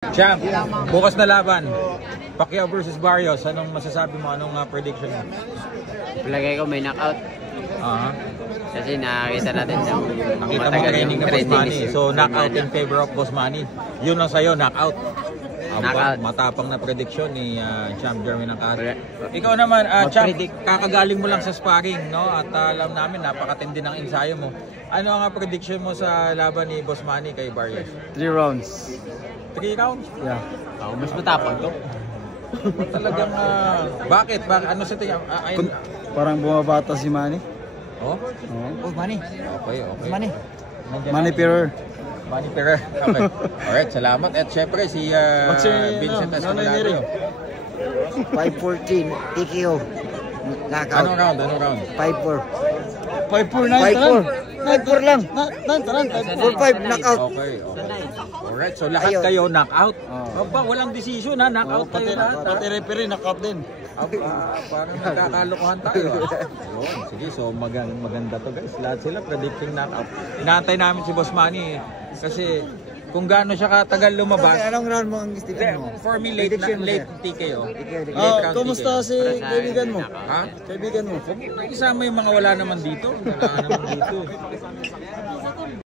Champ, bukas na laban. Pacquiao versus Barrios. Anong masasabi mo? Anong prediction mo? Palagay ko may knockout. Kasi nakakita natin yung nakita mo training na Boss Manny. So knockout in favor of Boss Manny. Yun lang sa'yo, knockout. Aba, matapang na prediction ni Champ Jeremy Nakato. Ikaw naman, Champ, kakagaling mo lang sa sparring, no? At alam namin, napakatindi ng ensayo mo. Ano ang prediction mo sa laban ni Boss Manny kay Barrios? 3 rounds. 3 rounds? Yeah. Mas matapang to. Talagang, bakit? Ano sa tingin? Parang bumabata si Manny. Oh? Oh, Manny. Okay. Manny. Manny Ferrer. Manny Ferrer. Okay. Alright, salamat. At syempre si Vincent Escalado. 5-14, TKO. Knockout. Anong round? 5-4. 5-4, 5-4 lang. 4-5, knockout. Okay. Alright, so lahat kayo knockout. Aba, walang decision ha, knockout kayo lahat. Pati referee knockout din. Parang nagkakalokohan tayo. Yun, sige, so maganda to guys. Lahat sila predicting knockout. Inaantay namin si Boss Manny kasi kung gaano siya katagal lumabas. Anong round mo ang gusto mo? For me, late TKO. Kumusta si kaibigan mo? Ha? Kaibigan mo? Isama yung mga wala naman dito. Wala naman dito.